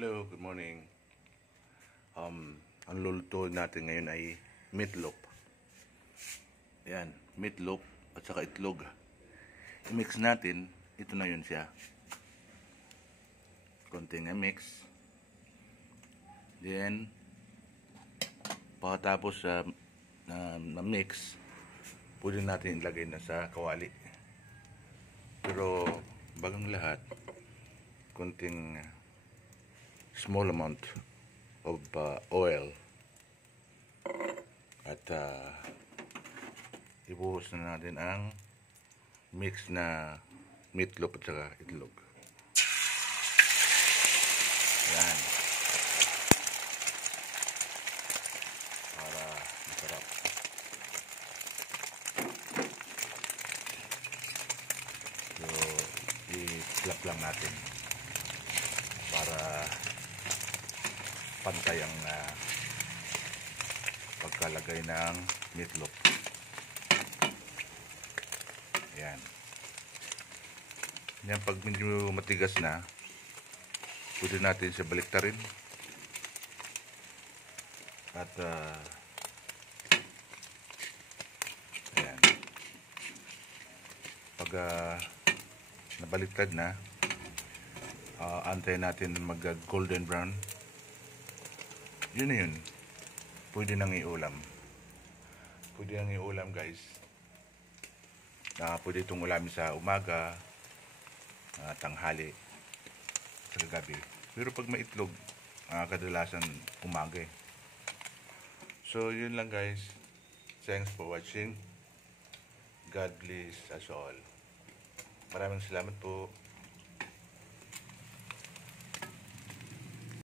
Hello, good morning. Ang lulutuin natin ngayon ay meatloaf. Yan, meatloaf at saka itlog. I-mix natin, ito na yun siya. Konting mix. Then, pagkatapos na mix, pwede natin ilagay na sa kawali. Pero, bagang lahat, konting small amount of oil at ibuhos na natin ang mix na meatloaf at saka itlog. Yan, para masarap. So i-flap lang natin para pantay ang pagkalagay ng meatloaf. Ayan. Yan, pag medyo matigas na, pwede natin siya baliktarin. At ayan. Pag nabaliktad na, antayin natin mag golden brown. Yun na yun. Pwede nang iulam. Pwede nang iulam, guys. Pwede itong ulamin sa umaga, tanghali, sa gabi. Pero pag maitlog, kadalasan umaga eh. So, yun lang, guys. Thanks for watching. God bless us all. Maraming salamat po.